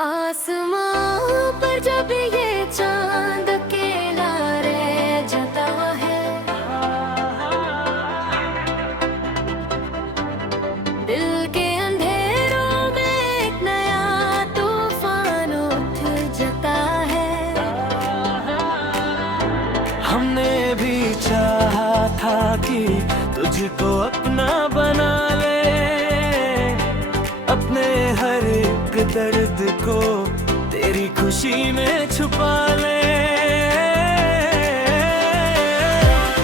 आसमां पर जब ये चांद अकेला रह जाता है, दिल के अंधेरों में एक नया तूफान उठ जाता है। हमने भी चाहा था कि तुझको अपना बना ले, अपने हर एक दर्द को तेरी खुशी में छुपा ले।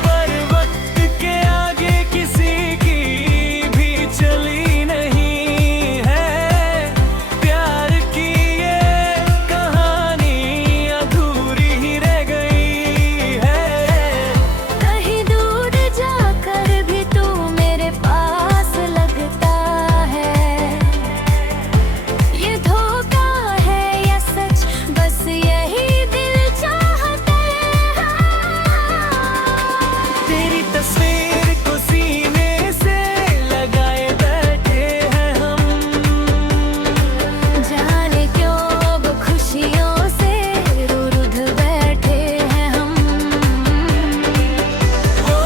पर वक्त के आगे किसी की भी चली नहीं है, प्यार की ये कहानी अधूरी ही रह गई है। कहीं दूर जाकर भी तू मेरे पास लगता है, ये धोखा है या सच, बस यही दिल चाहता है। तेरी तस्वीर को सीने से लगाए बैठे हैं हम, जाने क्यों वो खुशियों से रुध बैठे हैं हम। वो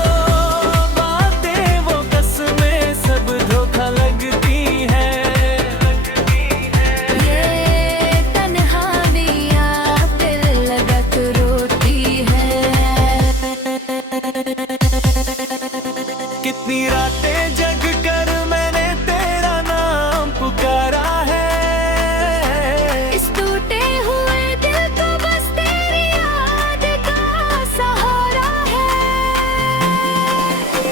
बातें वो कसमें सब धोखा लगती हैं। ये तन्हाइयाँ दिल लगा के रोती है। कितनी रातें जग कर मैंने तेरा नाम पुकारा है, इस टूटे हुए दिल को बस तेरी याद का सहारा है।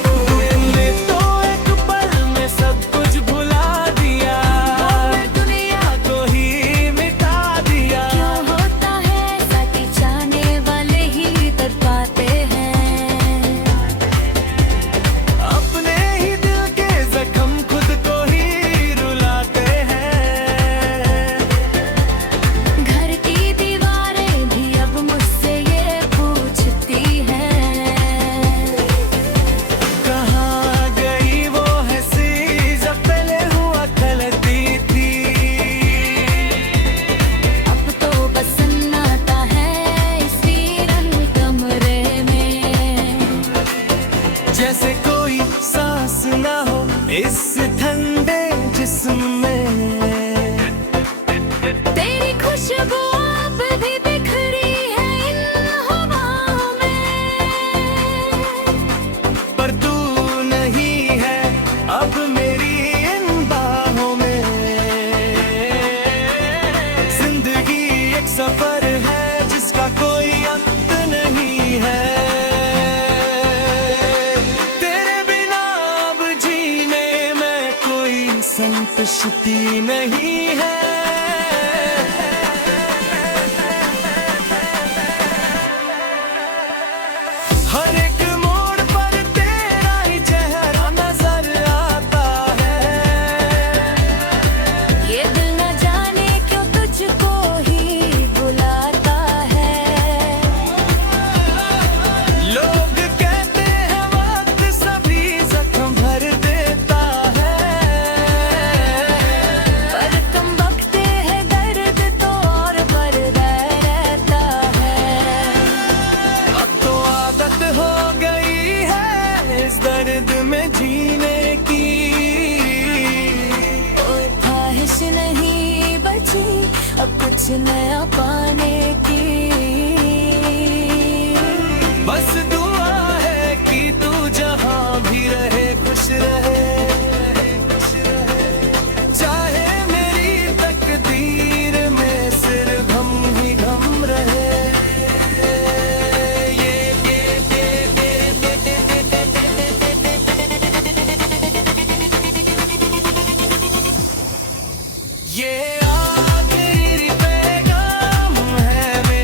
तुमने तो एक पल में सब कुछ भुला दिया, दुनिया को ही मिटा दिया। क्यों होता है ऐसा कि चाहने वाले ही तड़पाते हैं। अपने ही दिल के जख्म खुद को ही रुलाते हैं। घर की दीवारें भी अब मुझसे ये पूछती हैं, कहाँ गई वो हंसी जब पहले हुआ खलती थी। अब तो बस सन्नाटा है इस वीरान कमरे में। जैसे कोई सांस ना हो इस ठंडे जिस्म में। तेरी खुशबू अब भी बिखरी है इन हवाओं में। पर तू नहीं है अब मेरी इन बाहों में। जिंदगी एक सफर है जिसका कोई अंत नहीं है। तेरे बिना अब जीने में कोई संतुष्टि नहीं है। हर एक मोड़ पर तेरा ही चेहरा नजर आता है। ये दिल न जाने क्यों तुझको ही बुलाता है। लोग कहते हैं वक्त सभी जख्म भर देता है, पर कम वक्त है दर्द तो और बढ़ता रहता है। अब तो आदत हो गई है इस दर्द में जीने की। कोई ख्वाहिश नहीं बची अब कुछ नया पाने की। बस दुआ है कि तू जहां भी रहे खुश रहे। चाहे मेरी तकदीर में सिर्फ हम ही गम रहे। ये आखिरी पैगाम है।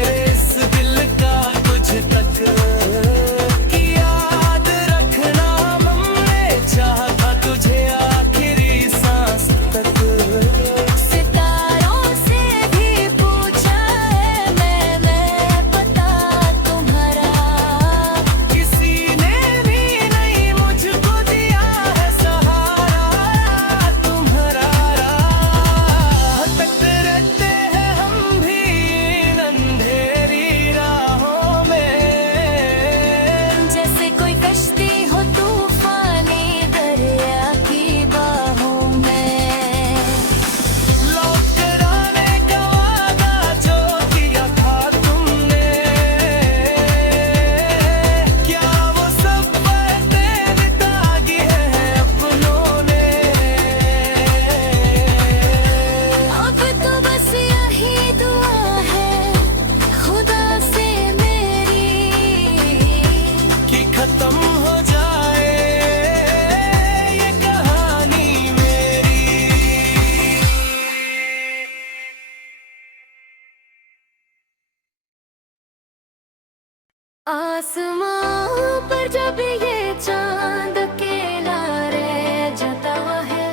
आसमां पर जब ये चांद अकेला रह जाता है,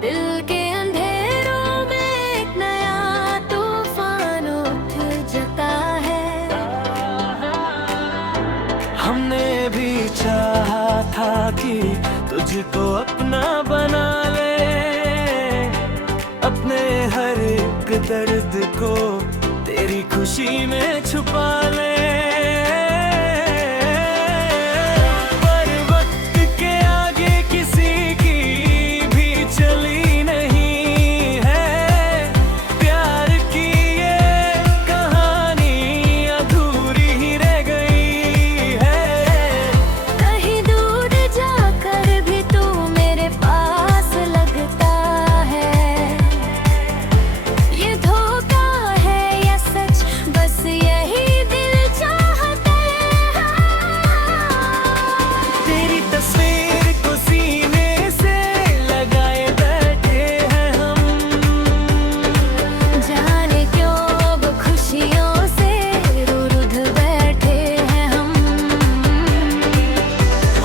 दिल के अंधेरों में एक नया तूफान उठ जाता है। हमने भी चाहा था कि तुझको अपना बना ले, अपने हर एक दर्द को तेरी खुशी में छुपा ले। पर वक्त के आगे किसी की भी चली नहीं है, प्यार की ये कहानी अधूरी ही रह गई है। कहीं दूर जाकर भी तू मेरे पास लगता है, ये धोखा है या सच, बस यही दिल चाहता है। तेरी तस्वीर को सीने से लगाए बैठे हैं हम, जाने क्यों अब खुशियों से रुध बैठे हैं हम।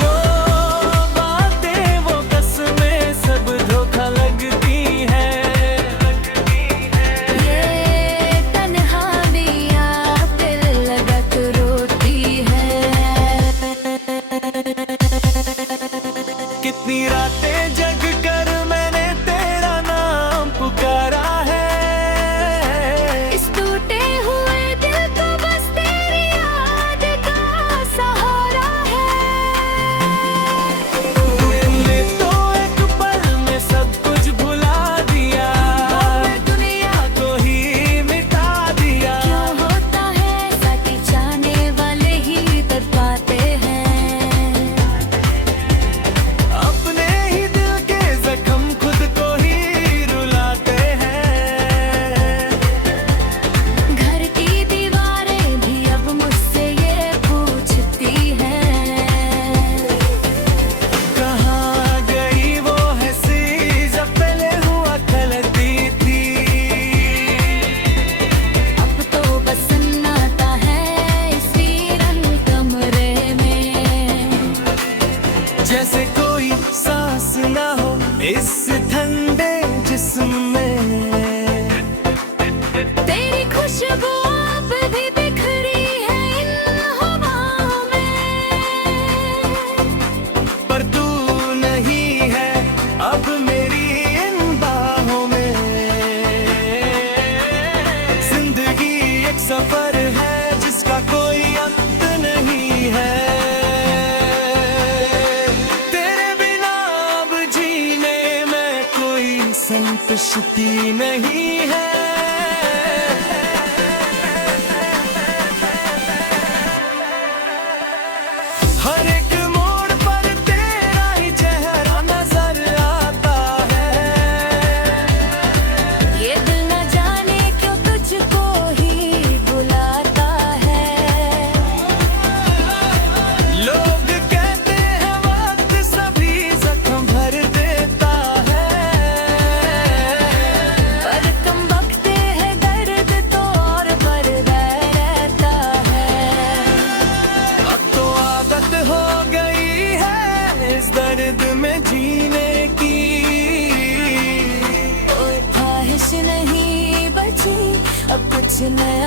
वो बातें वो कसमें सब धोखा लगती हैं। ये तन्हाइयाँ दिल लगा के रोती है। कितनी रातें जग कर मैंने तेरा नाम पुकारा है, इस टूटे हुए दिल को बस तेरी याद का सहारा है। तूने तो एक पल में सब कुछ भुला दिया, दुनिया को ही मिटा दिया। क्यों होता है ऐसा कि चाहने वाले ही तड़पाते हैं, अपने ही दिल के जख्म खुद को ही रुलाते हैं। घर की दीवारें भी अब मुझसे ये पूछती हैं, कहाँ गई वो हंसी जब पहले हुआ खलती थी। अब तो बस सन्नाटा है इस वीरन कमरे में। जैसे कोई सांस ना हो इस ठंडे जिस्म में, तेरी खुशबू अब भी बिखरी है इन हवाओं में। पर तू नहीं है अब मेरी इन बाहों में। जिंदगी एक सफर है जिसका कोई अंत नहीं है, तेरे बिना अब जीने में कोई संतुष्टि नहीं है। हर एक मोड़ पर तेरा ही चेहरा नजर आता है, ये दिल न जाने क्यों तुझको ही बुलाता है। लोग कहते हैं वक्त सभी जख्म भर देता है, पर कम वक्त है दर्द तो और बढ़ता रहता है। अब तो आदत हो गई है इस दर्द में जीने की। कोई ख्वाहिश नहीं बची अब कुछ नया